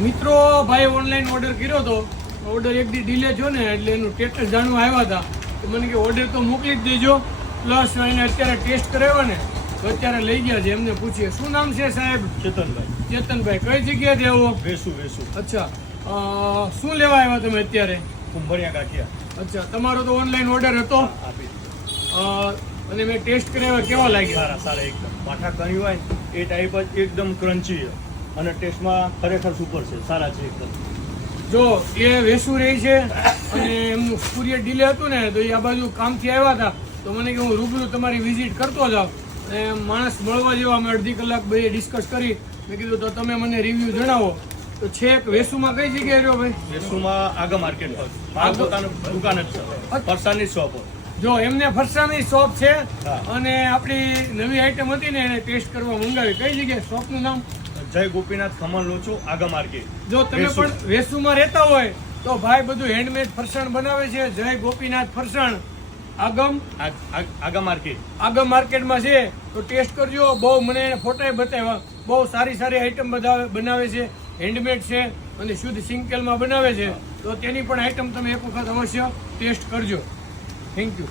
મિત્રો ભાઈ online order કર્યો હતો, ઓર્ડર એક દી ડિલે થયો ને એટલે એનું સ્ટેટસ જાણવા આવ્યા હતા. તો મને કે ઓર્ડર તો મોકલી જ દેજો, પ્લસ એને અત્યારે ટેસ્ટ કરાવ્યો ને તો અત્યારે લઈ ગયા છે. એમને પૂછીએ શું નામ છે સાહેબ? ચેતનભાઈ. ચેતનભાઈ, કઈ જગ્યાએથી આવો? વેસુ. અચ્છા, શું લેવા આવ્યા તમે અત્યારે? કુંભરિયા ગાંઠિયા. અચ્છા, તમારો તો ઓનલાઈન ઓર્ડર હતો અને મેં ટેસ્ટ કરાવ્યા, કેવા લાગ્યા? સારા એકદમ. માઠા કર્યું હોય ને એ ટાઈપ જ એકદમ ક્રન્ચી છે અને ટેસ્ટમાં ખરેખર સુપર છે, સારા છે એકદમ. જો એ વેસુ રહી છે અને એમનું કુરિયર ડિલે હતું ને તો એ આ બાજુ કામથી આવ્યા હતા, તો મને કે હું રૂબરૂ તમારી વિઝિટ કરતો જાઉં અને માણસ મળવા જેવા અમે અડધી કલાક બે ડિસ્કસ કરી. મેં કીધું તો તમે મને રિવ્યુ જણાવો. તો છેક વેસુમાં કઈ જગ્યાએ રહ્યો ભાઈ? વેસુમાં આગળ માર્કેટ પર મારું પોતાનું દુકાન જ છે, ફરસાણની શોપ. જો એમને ફરસાણની શોપ છે હા. અને આપણી નવી આઈટમ હતી ને એને ટેસ્ટ કરવા મંગાવી. કઈ જગ્યાએ શોપનું નામ? જય ગોપીનાથ ખમણ લોચો આગળ માર્કેટ. જો તમે પણ વેસુમાં રહેતા હોય તો ભાઈ બધું હેન્ડમેડ ફરસાણ બનાવે છે. જય ગોપીનાથ ફરસાણ આગળ માર્કેટ. આગળ માર્કેટમાં છે તો ટેસ્ટ કરજો. બહુ મને એને ફોટા બતાવ્યા, બહુ સારી આઈટમ બનાવે છે, હેન્ડમેડ છે અને શુદ્ધ સિંગતેલમાં બનાવે છે. તો તેની પણ આઈટમ તમે એક વખત અવશ્ય ટેસ્ટ કરજો. Thank you.